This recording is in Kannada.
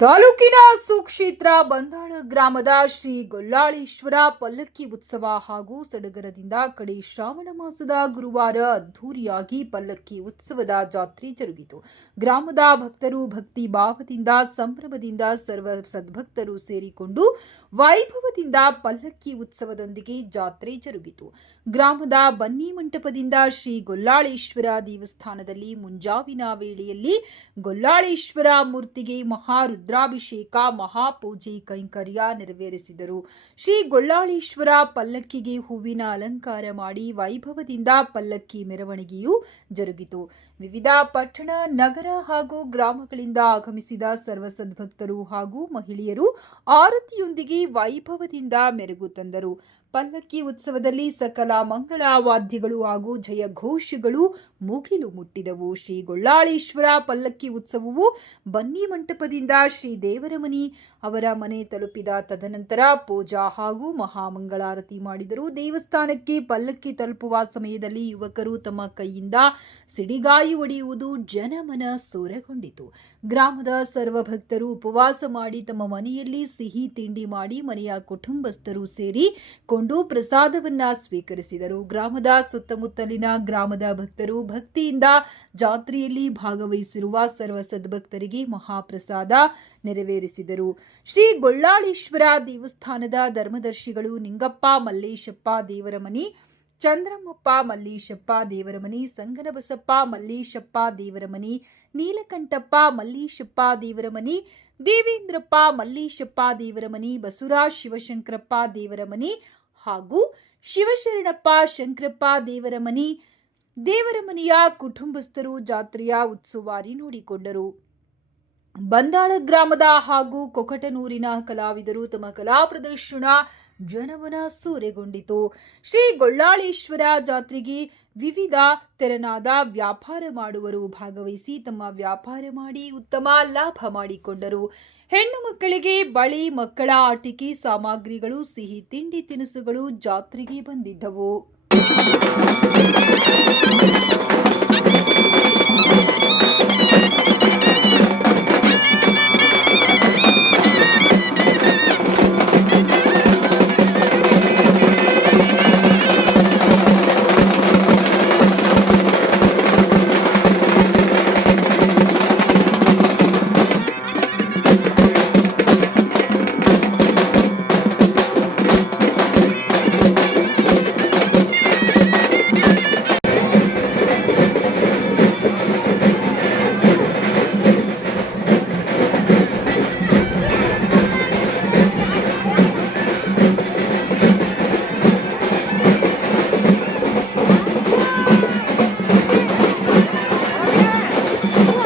ತಾಲೂಕಿನ ಸುಕ್ಷೇತ್ರ ಬಂದಾಳ ಗ್ರಾಮದ ಶ್ರೀ ಗೊಲ್ಲಾಳೇಶ್ವರ ಪಲ್ಲಕ್ಕಿ ಉತ್ಸವ ಹಾಗೂ ಸಡಗರದಿಂದ ಕಡೆ ಶ್ರಾವಣ ಮಾಸದ ಗುರುವಾರ ಅದ್ಧೂರಿಯಾಗಿ ಪಲ್ಲಕ್ಕಿ ಉತ್ಸವದ ಜಾತ್ರೆ ಜರುಗಿತು. ಗ್ರಾಮದ ಭಕ್ತರು ಭಕ್ತಿ ಭಾವದಿಂದ, ಸಂಭ್ರಮದಿಂದ ಸರ್ವ ಸದ್ಭಕ್ತರು ಸೇರಿಕೊಂಡು ವೈಭವದಿಂದ ಪಲ್ಲಕ್ಕಿ ಉತ್ಸವದೊಂದಿಗೆ ಜಾತ್ರೆ ಜರುಗಿತು. ಗ್ರಾಮದ ಬನ್ನಿ ಮಂಟಪದಿಂದ ಶ್ರೀ ಗೊಲ್ಲಾಳೇಶ್ವರ ದೇವಸ್ಥಾನದಲ್ಲಿ ಮುಂಜಾವಿನ ವೇಳೆಯಲ್ಲಿ ಗೊಲ್ಲಾಳೇಶ್ವರ ಮೂರ್ತಿಗೆ ಮಹಾರುದ್ರಾಭಿಷೇಕ, ಮಹಾಪೂಜೆ, ಕೈಂಕರ್ಯ ನೆರವೇರಿಸಿದರು. ಶ್ರೀ ಗೊಲ್ಲಾಳೇಶ್ವರ ಪಲ್ಲಕ್ಕಿಗೆ ಹೂವಿನ ಅಲಂಕಾರ ಮಾಡಿ ವೈಭವದಿಂದ ಪಲ್ಲಕ್ಕಿ ಮೆರವಣಿಗೆಯು ಜರುಗಿತು. ವಿವಿಧ ಪಟ್ಟಣ, ನಗರ ಹಾಗೂ ಗ್ರಾಮಗಳಿಂದ ಆಗಮಿಸಿದ ಸರ್ವ ಸದ್ಭಕ್ತರು ಹಾಗೂ ಮಹಿಳೆಯರು ಆರತಿಯೊಂದಿಗೆ ವೈಭವದಿಂದ ಮೆರುಗು ತಂದರು. ಪಲ್ಲಕ್ಕಿ ಉತ್ಸವದಲ್ಲಿ ಸಕಲ ಮಂಗಳ ವಾದ್ಯಗಳು ಹಾಗೂ ಜಯಘೋಷಗಳು ಮುಗಿಲು ಮುಟ್ಟಿದವು. ಶ್ರೀ ಗೊಳ್ಳಾಳೇಶ್ವರ ಪಲ್ಲಕ್ಕಿ ಉತ್ಸವವು ಬನ್ನಿ ಮಂಟಪದಿಂದ ಶ್ರೀ ದೇವರಮನಿ ಅವರ ಮನೆ ತಲುಪಿದ ತದನಂತರ ಪೂಜಾ ಹಾಗೂ ಮಹಾಮಂಗಳಾರತಿ ಮಾಡಿದರು. ದೇವಸ್ಥಾನಕ್ಕೆ ಪಲ್ಲಕ್ಕಿ ತಲುಪುವ ಸಮಯದಲ್ಲಿ ಯುವಕರು ತಮ್ಮ ಕೈಯಿಂದ ಸಿಡಿಗಾಯಿ ಒಡೆಯುವುದು ಜನಮನ ಸೂರೆಗೊಂಡಿತು. ಗ್ರಾಮದ ಸರ್ವ ಭಕ್ತರು ಉಪವಾಸ ಮಾಡಿ ತಮ್ಮ ಮನೆಯಲ್ಲಿ ಸಿಹಿ ತಿಂಡಿ ಮಾಡಿ ಮನೆಯ ಕುಟುಂಬಸ್ಥರು ಸೇರಿ ಕೊಂಡು ಪ್ರಸಾದವನ್ನ ಸ್ವೀಕರಿಸಿದರು. ಗ್ರಾಮದ ಸುತ್ತಮುತ್ತಲಿನ ಗ್ರಾಮದ ಭಕ್ತರು ಭಕ್ತಿಯಿಂದ ಜಾತ್ರೆಯಲ್ಲಿ ಭಾಗವಹಿಸಿರುವ ಸರ್ವ ಸದ್ಭಕ್ತರಿಗೆ ಮಹಾಪ್ರಸಾದ ನೆರವೇರಿಸಿದರು. ಶ್ರೀ ಗೊಳ್ಳಾಳೀಶ್ವರ ದೇವಸ್ಥಾನದ ಧರ್ಮದರ್ಶಿಗಳು ನಿಂಗಪ್ಪ ಮಲ್ಲೇಶಪ್ಪ ದೇವರಮನಿ ಚಂದ್ರಮ್ಮಪ್ಪ ಮಲ್ಲೀಶಪ್ಪ ದೇವರಮನಿ, ಸಂಗನಬಸಪ್ಪ ಮಲ್ಲೀಶಪ್ಪ ದೇವರಮನಿ, ನೀಲಕಂಠಪ್ಪ ಮಲ್ಲೀಶಪ್ಪ ದೇವರಮನಿ, ದೇವೇಂದ್ರಪ್ಪ ಮಲ್ಲೀಶಪ್ಪ ದೇವರಮನಿ ಬಸುರಾ ಶಿವಶಂಕರಪ್ಪ ದೇವರಮನಿ ಹಾಗೂ ಶಿವಶರಣಪ್ಪ ಶಂಕರಪ್ಪ ದೇವರಮನಿ ದೇವರಮನಿಯ ಕುಟುಂಬಸ್ಥರು ಜಾತ್ರೆಯ ಉತ್ಸುವಾರಿ ನೋಡಿಕೊಂಡರು. ಬಂದಾಳ ಗ್ರಾಮದ ಹಾಗೂ ಕೊಕಟನೂರಿನ ಕಲಾವಿದರು ತಮ್ಮ ಕಲಾ ಪ್ರದರ್ಶನ ಜನಮನ ಸೂರೆಗೊಂಡಿತು. ಶ್ರೀ ಗೊಳ್ಳಾಳೇಶ್ವರ ಜಾತ್ರೆಗೆ ವಿವಿಧ ತೆರನಾದ ವ್ಯಾಪಾರ ಮಾಡುವರು ಭಾಗವಹಿಸಿ ತಮ್ಮ ವ್ಯಾಪಾರ ಮಾಡಿ ಉತ್ತಮ ಲಾಭ ಮಾಡಿಕೊಂಡರು. ಹೆಣ್ಣು ಮಕ್ಕಳಿಗೆ ಬಳಿ ಮಕ್ಕಳ ಆಟಿಕೆ ಸಾಮಗ್ರಿಗಳು, ಸಿಹಿ ತಿಂಡಿ ತಿನಿಸುಗಳು ಜಾತ್ರೆಗೆ ಬಂದಿದ್ದವು. Yeah.